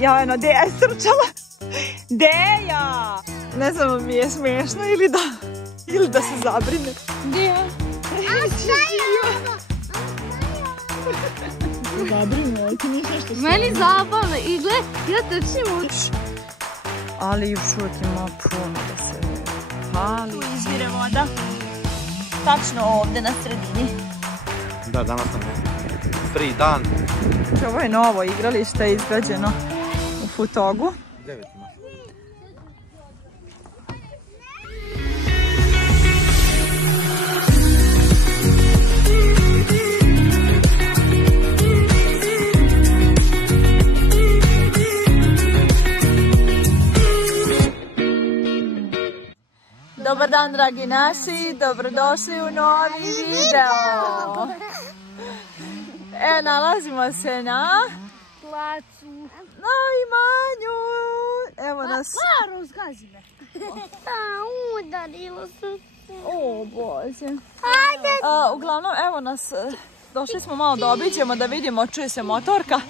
Ja, eno, Deja je strčala. Deja! Ne znam, mi je smiješno ili da se zabrine. Deja. A šta je ovo? Zabrine, ali ti nisi nešto smiješno. Meni zabavno i gle, ja trčim u... Ali još uvijek ima puno da se pali. Tu izvire voda. Tačno ovdje na sredini. Da, danas sam free dan. Ovo je novo igralište izgrađeno u Futogu. 9 ima. Dobar dan, dragi naši, dobrodošli u novi video. Nalazimo se na placu. Na imanju. Evo nas. Laro, zgazi me. Udarilo se. O Bože. Uglavnom, evo nas, došli smo malo da obiđemo, da vidimo, čuje se motorka.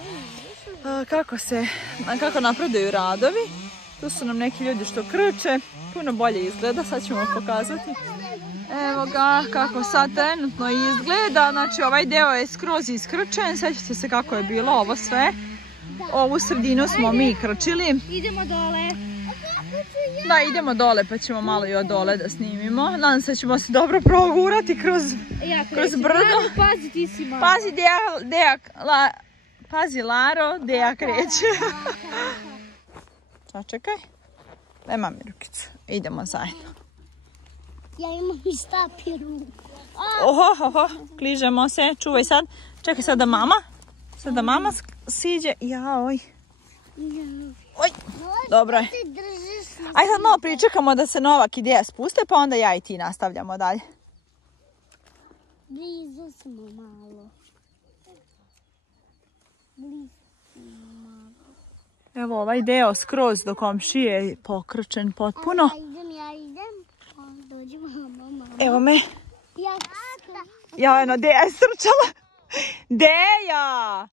Kako napreduju radovi. Tu su nam neki ljudi što krče. Puno bolje izgleda, sad ćemo pokazati. Evo ga kako sad trenutno izgleda, znači ovaj deo je skroz iskrčen, sjećate se kako je bilo ovo sve. Ovu sredinu smo mi krčili. Idemo dole. Da, idemo dole pa ćemo malo i od dole da snimimo. Nadam se da ćemo se dobro progurati kroz brdo. Pazi, ti si malo. Pazi Laro, Deja kreće. Sačekaj. Nema mi rukicu. Idemo zajedno. Ja imam i stapi ruku. Oho, kližemo se. Čuvaj sad. Čekaj sad da mama. Sad da mama siđe. Oj. Dobro je. Ajde sad malo pričekamo da se Novak i Deja spuste, pa onda ja i ti nastavljamo dalje. Blizu smo malo. Evo ovaj deo skroz do komšije je pokrčen potpuno. Ja idem. Dođi mama. Evo me. Ja, eno, Deja je strčala. Deja!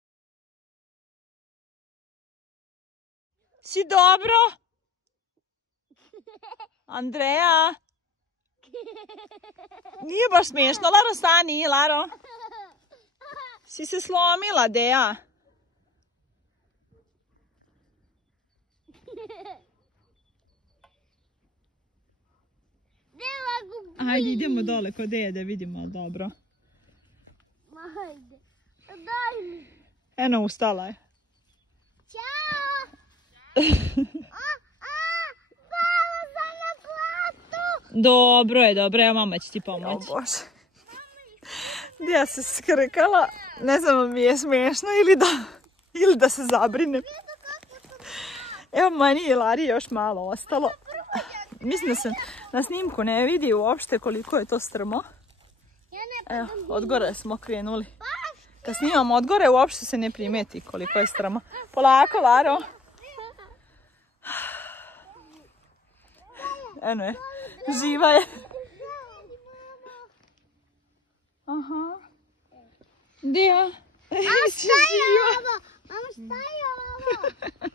Si dobro? Andreja? Nije baš smiješno. Laro, stani, Laro. Si se slomila, Deja? Ajde, idemo dole kod Deje da vidimo, dobro. Ajde, daj mi. Eno, ustala je. Ćao! Pala sam na platu! Dobro je, evo mama će ti pomoći. O Bože. Deja se skrkala, ne znam mi je smiješno ili da se zabrine. Evo meni i Lari još malo ostalo. Mislim da se na snimku ne vidi uopšte koliko je to strmo. Evo, od gore smo krenuli. Kad snimamo od gore uopšte se ne primeti koliko je strmo. Polako, Laro. Eno je, živa je. Aha. Deja. A šta je ovo? Mama, šta je ovo?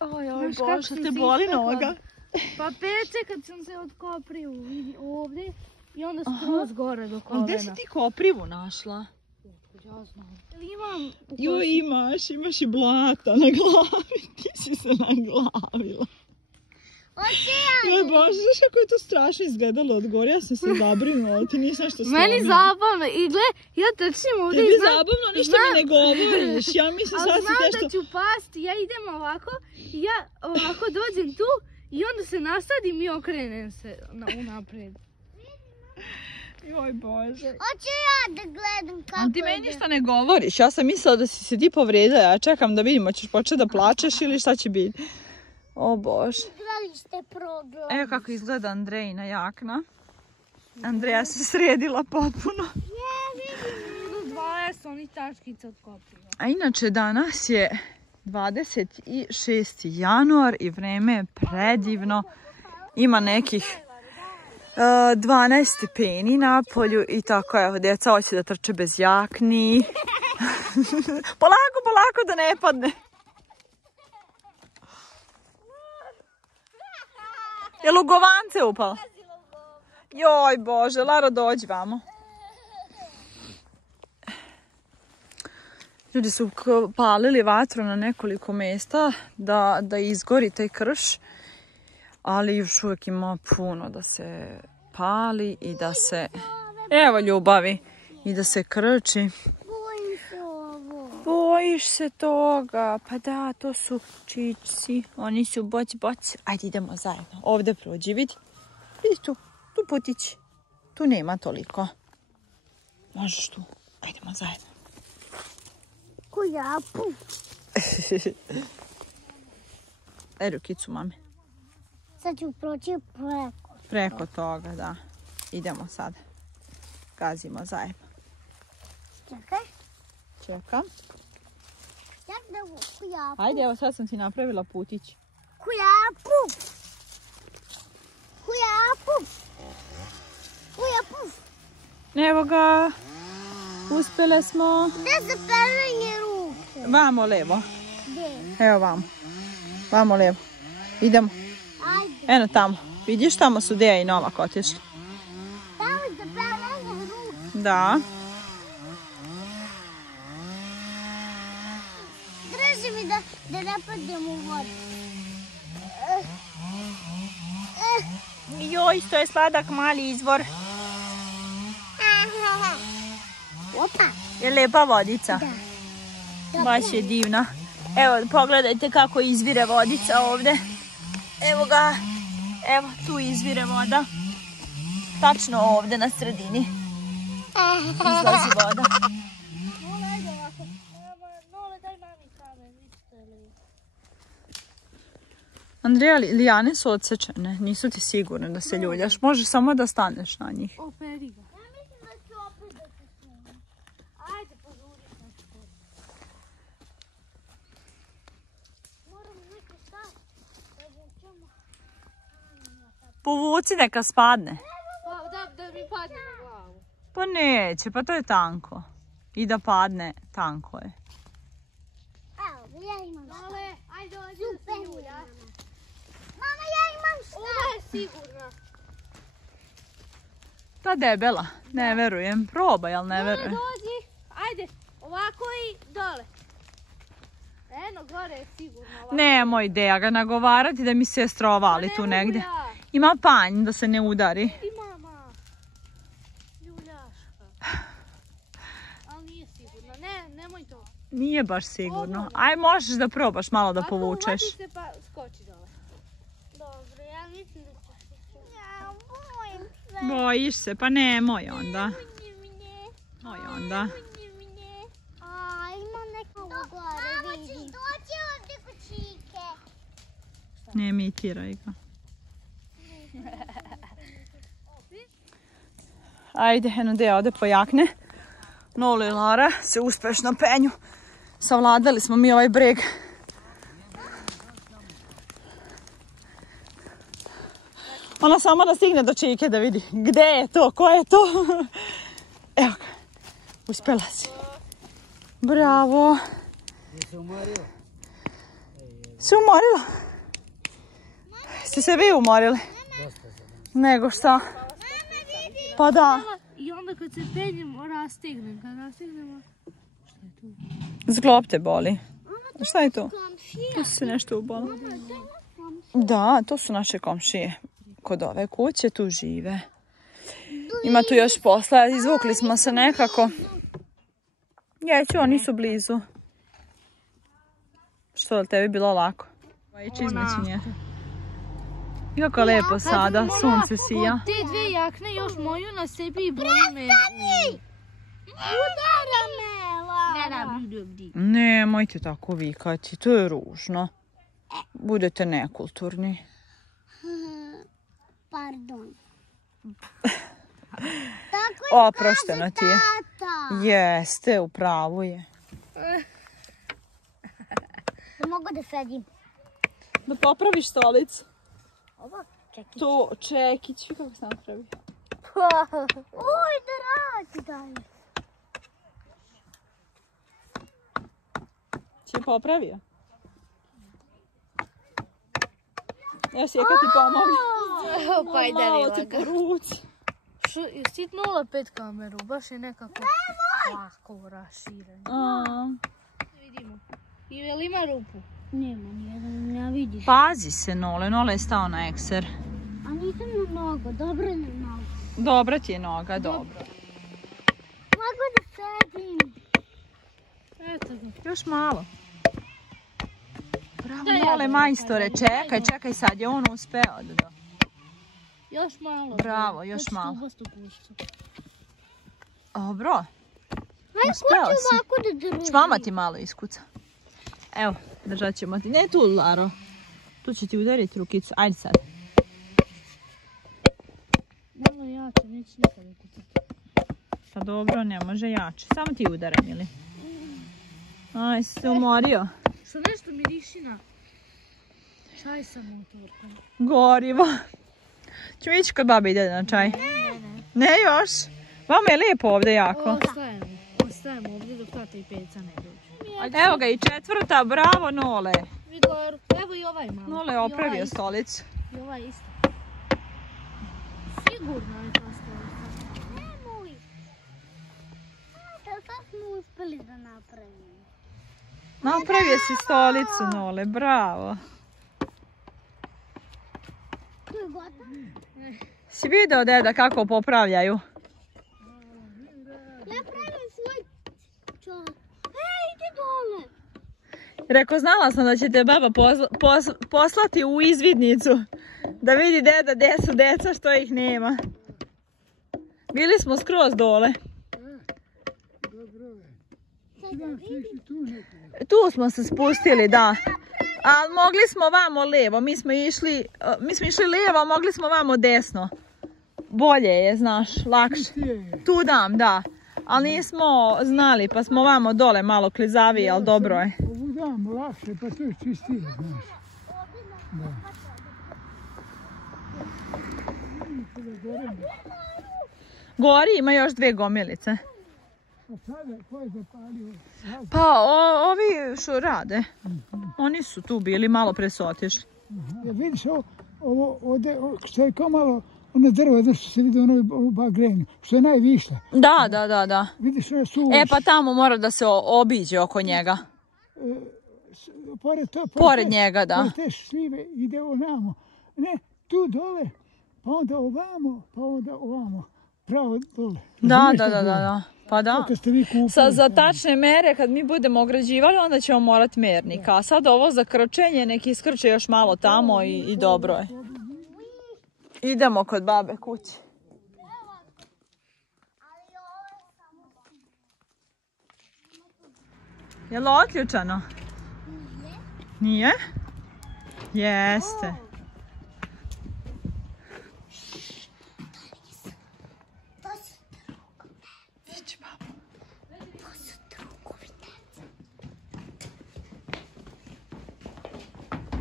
Oj, Bože, te boli noga? Pa peče kad sam se od koprivu vidi ovdje i onda skroz gore do kolena. Gdje si ti koprivu našla? Ja znam. Imam... Jo, imaš i blata na glavi. Ti si se naglavila. Joj Bože, znaš kako je to strašno izgledalo od gore? Ja sam se zabrinula, ti nisi nešto slomila. Meni zabavno i gle, ja trčim ovdje i znam... Tebi zabavno, ništa mi ne govoriš. Ja mislim sad si znam da ću pasti, ja idem ovako i ja ovako dođem tu i onda se nasadim i okrenem se unaprijed. Joj Bože. Hoću ja da gledam kako ali ti meni ništa ne govoriš, ja sam mislila da si se ti povrijedila, ja čekam da vidimo, ćeš početi da plačeš ili šta će biti. O Bože. Evo kako izgleda Andrejina jakna. Andreja se sredila potpuno. Dvaja su oni tačkice od kopriva. A inače danas je 26. januar i vreme je predivno. Ima nekih 12 stepeni na polju i tako, evo, djeca hoće da trče bez jakni. Polako, polako da ne padne. Je li u govance upala? Joj Bože, Laro, dođi vamo. Ljudi su palili vatru na nekoliko mjesta da izgori taj krš, ali još uvijek ima puno da se pali i da se, evo ljubavi, i da se krči. Bojim se ovo. Bojiš se toga? Pa da, to su čičci, oni su boć. Ajde, idemo zajedno. Ovdje prođi, vidi. Vidi tu putić. Tu nema toliko. Možeš tu. Ajdemo zajedno. Kujapu. Daj rukicu, mami. Sad ću proći Preko toga, da. Idemo sad. Gazimo zajedno. Čekaj. Čekam. Jak da kujapu. Ajde, evo sad sam ti napravila putić. Kujapu. Kujapu. Kujapu. Evo ga. Uspjele smo. Gdje se pelenje ruke? Vamo levo. Gdje? Evo vamo. Vamo levo. Idemo. Ajde. Eno tamo. Vidiš, tamo su Deja i Novak otišli. Tamo se pelenje ruke. Da. Drži mi da ne padem u vodu. Joj, to je sladak mali izvor. Opa. Je lijepa vodica. Da. Baš je divna. Evo, pogledajte kako izvire vodica ovdje. Evo ga. Evo, tu izvire voda. Tačno ovdje na sredini. Izlazi voda. Nole, ajde ovako. Nole, daj mami kamen. Andreja, lijane su odsečene. Nisu ti sigurne da se ljuljaš. Možeš samo da staneš na njih. Operi ga. Ja mislim da ću opet da se sumim. Ajde, požuri nešto. Moram neki sat da vučemo. Povuci neka spadne. Pa da mi padne na glavu. Pa neće, pa to je tanko. I da padne, tanko je. Evo, ja imam sat. Nole, ajde ovdje da se Super. ljuljaš. Mama, ja imam sat. Ova je sigurna. Ta debela, ne verujem. Probaj, ali ne Nole, verujem. dođi. Ajde, ovako i dole. Eno, gore je sigurno ovako. Nemoj Deja ga nagovarati da mi sestra ovali Pa tu ne mogu negdje. ja. Ima panj da se ne udari. I mama. Ljuljaška. Ali nije sigurno. Ne, nemoj to. Nije baš sigurno. Aj, možeš da probaš malo da povučeš. Ako uvati se pa skoči dole. Dobro, ja mislim da ću se sumim. Ja bojim se. Bojiš se, pa nemoj onda. Moj onda. A, ima neko gore, vidi. Mama će doći ovdje kod Čike. Ne imitiraj ga. Ajde, eno Deja ode po jakne. Nole i Lara se uspješno penju. Savladali smo mi ovaj breg. Ona samo da stigne do Čike da vidi gdje je to, ko je to. Evo ga, uspjela si. Bravo. Se umorila? Si umorila? Ste se vi umorili? Nego šta? Pa da. I onda kad se penjem, rastegnem. Kad rastegnemo... Zglob te boli. Šta je to? Tu se nešto ubolo. Da, to su naše komšije. Kod ove kuće tu žive. Ima tu još posla. Izvukli smo se nekako. Jeću, oni su blizu. Što je tebi bilo lako? Ići između nje. I kako je lijepo sada, sunce sija. Te dvije jakne još moju na sebi i boli me. Udara me, Lara. Nemojte tako vikati, to je ružno. Budete nekulturni. Pardon. Oprošteno ti je. Tata. Jeste, u pravu je. Ne mogu da sedim. Da popraviš stolicu. Ovo? Čekić. To čekić, kako se napravi? Oj, da radi dalje. Si je popravio? Ja si je kad ti pomogne. Pa i Malo darila ti ga. po ruci. Sit 0,5 kameru, baš je nekako lako raširen. Vidimo. I je li ima rupu? Nema nijedan, ne vidiš. Pazi se, Nole. Nole je stao na ekser. A nisam na nogu, dobro je na nogu. Dobra ti je noga, dobro. Mogu da sedim. Eto ga. Još malo. Bravo, Da, ja Nole, da majstore. napravim. Čekaj, sad je on uspeo. Još malo. Bravo, još malo. Stubastu pušću. Dobro. Aj, Uspeo ko će si. ovako da drži? Ću mama ti malo iskuca. Evo, držat ćemo ti. Ne tu, Laro. Tu će ti udariti rukicu. Ajde sad. Malo jače, neće nikad ukucati. Pa dobro, ne može jače. Samo ti udaraj, ili? Aj, si se umorio. Što nešto miriši na čaj sa motorkom. Gorivo. Ćemo ići kod babe ide na čaj. Ne još? Vama je lijepo ovdje jako. Ostajemo ovdje dok tata i Peca ne dođu. Evo ga i četvrta, bravo Nole. Vidor, evo i ovaj malo. Nole je opravio stolicu. I ovaj isto. Sigurno je ta stolica. Nemoj. Sad smo uspjeli da napravimo. Napravio si stolicu, Nole, bravo. To je gotovo. Si vidio, deda, kako popravljaju? Ja pravim svoj čovjek. Ej, idi dole. Rekao, znala sam da će te baba poslati u izvidnicu. Da vidi deda gdje su deca što ih nema. Bili smo skroz dole. Tu smo se spustili, da. Ali mogli smo vamo lijevo. Mi smo išli lijevo, a mogli smo vamo desno. Bolje je, znaš, lakše. Tu dam, da. Ali nismo znali, pa smo vamo dole malo klizaviji, ali dobro je. Ovu dam lakše, pa to je čistije, znaš. Gori ima još 2 gomilice. A sada, ko je zapalio? Pa ovi što rade. Oni su tu bili, malo pre su otišli. Ja vidiš ovo ovdje, što je kao malo ono drvo, znaš što se vidi ono bagrenu, što je najviše. Da. Vidiš ono su... E pa tamo mora da se obiđe oko njega. Pored njega, da. Pored te šljive ide onamo. Ne, tu dole, pa onda ovamo, pa onda ovamo. Pravo dole. Da. Pa da. Kad ste vi kupili. Za tačne mere, kad mi budemo ograđivali, onda ćemo morati mernika. A sad ovo za krčenje, neki iskrče još malo tamo i dobro je. Idemo kod babe kući. Je li otključano? Nije. Jeste.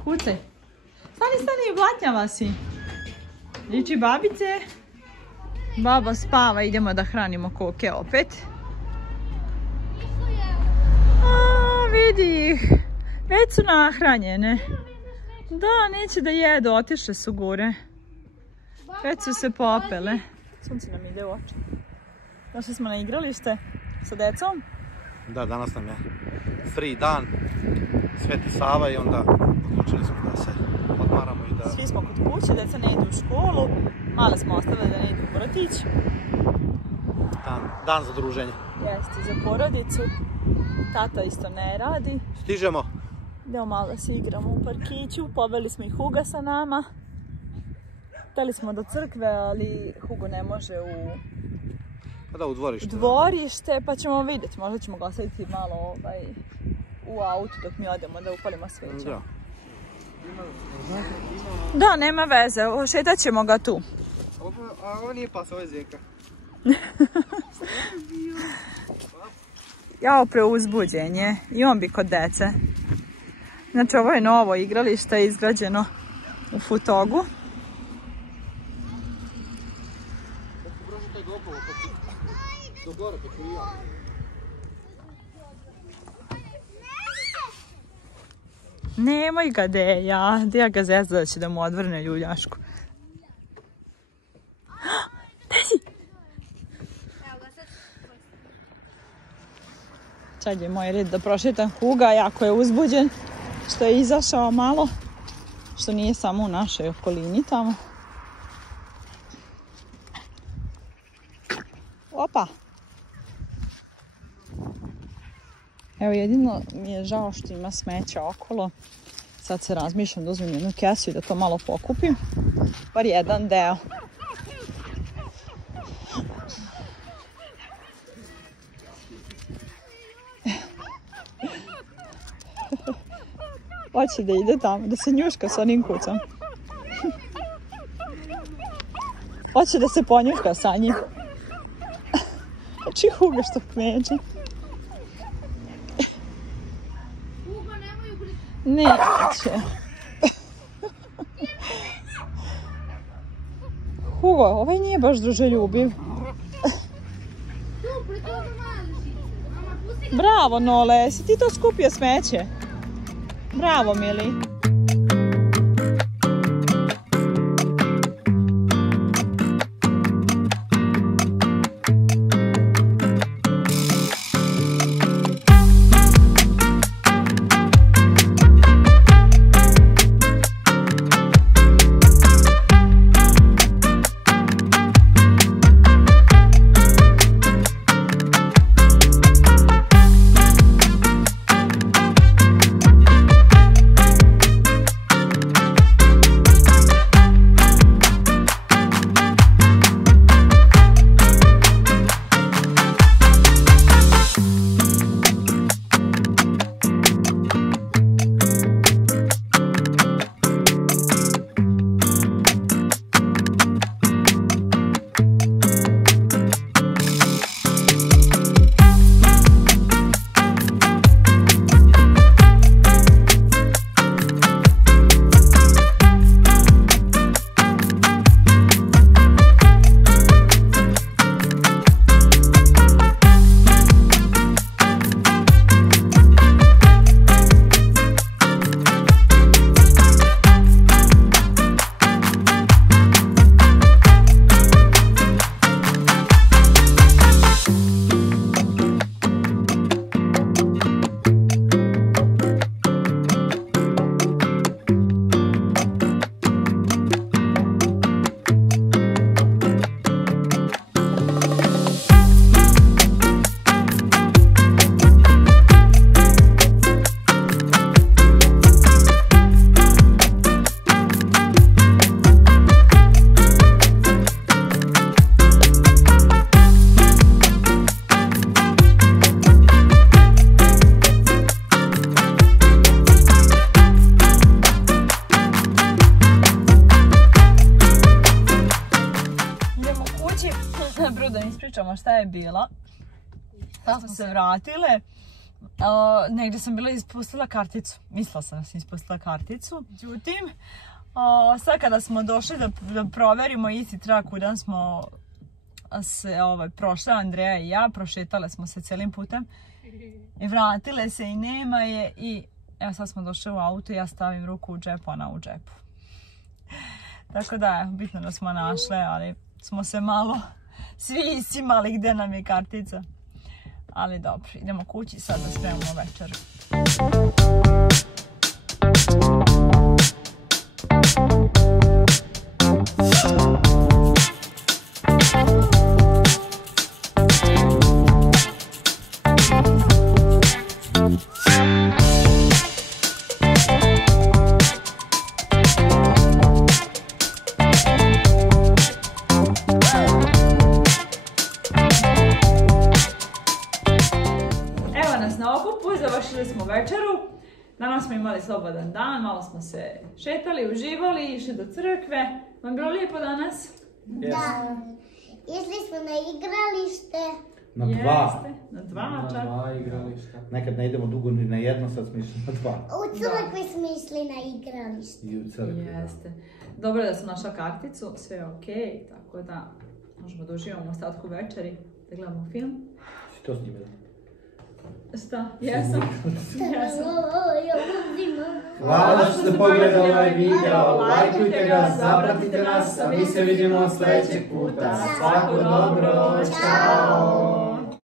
Kucaj. Stani, blatnjava si. Ići babice. Baba spava, idemo da hranimo koke opet. Vidi ih. Već su nahranjene. Da, neće da jedu, otišle su gore. Već su se popele. Sunce nam ide u oči. Došli smo na igralište sa decom. Da, danas nam je free dan, Sveti Sava i onda odlučili smo da se odmaramo i da... Svi smo kod kuće, deca ne idu u školu, male smo ostavili da ne idu u vrtić. Dan za druženje. Jeste, za porodicu. Tata isto ne radi. Stižemo. Idemo malo da se igramo u parkiću, poveli smo i Huga sa nama. Hteli smo do crkve, ali Hugo ne može u dvorište. Dvorište, pa ćemo vidjeti, možda ćemo ga ostaviti malo u autu dok mi odemo da upalimo sveće. Da. Da, nema veze, šetat ćemo ga tu. A ovo nije pas, ovo je zeka. Jao, preuzbuđenje. I on bi kod dece. Znači, ovo je novo igralište izgrađeno u Futogu. Nemoj ga, Deja. Deja ga zezda da će da mu odvrne ljuljašku. Gde si? Sad je moj red da prošetam Huga, jako je uzbuđen što je izašao malo, što nije samo u našoj okolini tamo. Opa! Evo, jedino mi je žao što ima smeća okolo. Sad se razmišljam da uzmem jednu kesu i da to malo pokupim. Bar jedan deo. Hoće da ide tamo, da se njuška s onim kucom. Hoće da se ponjuška sa njim. Znači Huga što kmeđe. Neće. Hugo, ovaj nije baš druželjubiv. Bravo, Nole, si ti to skupio smeće? Bravo, mili. Šta je bilo? Sad smo se vratile. Negdje sam bila ispustila karticu. Mislila sam da sam ispustila karticu. Međutim, sad kada smo došli da proverimo isti trak kuda smo se prošle, Andreja i ja, prošetale smo se cijelim putem i vratile se i nema je i evo sad smo došli u auto i ja stavim ruku u džep, ona u džepu. Tako da, bitno da smo našle, ali smo se malo svi isimali gdje nam je kartica. Ali dobro, idemo kući sad da spremamo večeru. Završili smo večeru, danas smo imali slobodan dan, malo smo se šetali, uživali, išli do crkve. Vam je bilo lijepo danas? Da. Išli smo na igralište. Na dva. Na dva čak. Na dva igrališta. Nekad ne idemo dugo ni na jedno, sad smo išli na dva. U crkvi smo išli na igralište. I u crkvi, Jeste. Dobro je da sam našla karticu, sve je okej, tako da možemo da uživamo u ostatku večeri. Da gledamo film. Si to snimila? Šta? Jesam. Hvala što ste pogledali ovaj video, lajkujte ga, zapratite nas, a mi se vidimo sljedećeg puta. Svako dobro, čao!